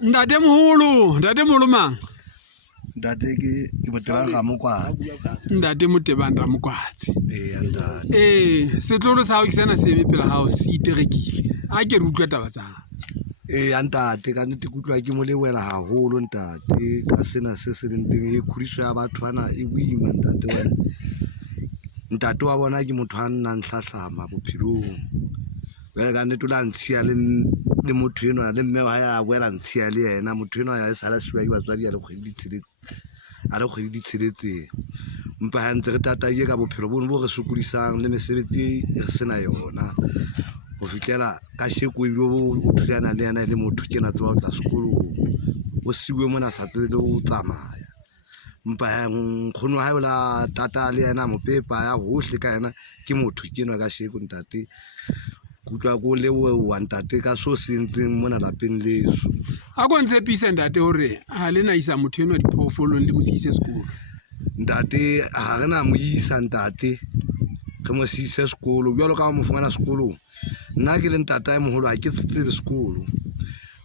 Ntate moholo mang? Ntate ke Motebang Ramokwatsi. Ntate Motebang Ramokwatsi. Ntate. Setlolo sa hao ke sena se eme pela hao se iterekile. A ke re utlwa taba tsa hao. Ntate ka nnete ke utlwa ke mo lebohela haholo ntate ka sena se se leng teng e khodiso ya batho bana e boima ntate wena. Ntate wa bona ke motho a nnang hlahlama bophelong. Wena ka nnete o la ntshia le motho eno le mme wa ya boela ntshia le yena motho eno ya sala siwa ke batswadi ya le kgwedi ditsheletse mpa ha ntse re tataye ka bophelo bono bo re sokodisang le mesebetsi e sena yona ho fitlela ka sheko e bo thulana le yana le motho ke na tseba tla sekolong o siwe mona sa tsele o tsamaya mpa ha nkgono ha ola tata le yana mopepa ya hohle ka yana ke motho ke no ka sheko ntate kutwa go le wa ntate ka so sentseng mona lapeng leso a go ntshepisa ntate hore ha le na isa motho eno diphoofolo le mo sise sekolo ntate ha rena mo isa ntate re mo sise sekolo jalo ka mo fungana sekolo nna ke le ntate a moholo a ke tsetse sekolo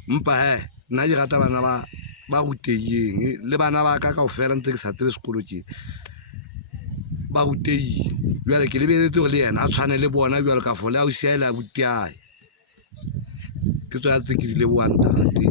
mpa nna ke rata bana ba ruteyeng le bana ba ka ofela ntse ke sa tsebe sekolo ke ba rutei jwale ke lebeletse go le yena a tshwane le bona jwale ka fola o siela butiae ke tswa tse ke dile bo ntate.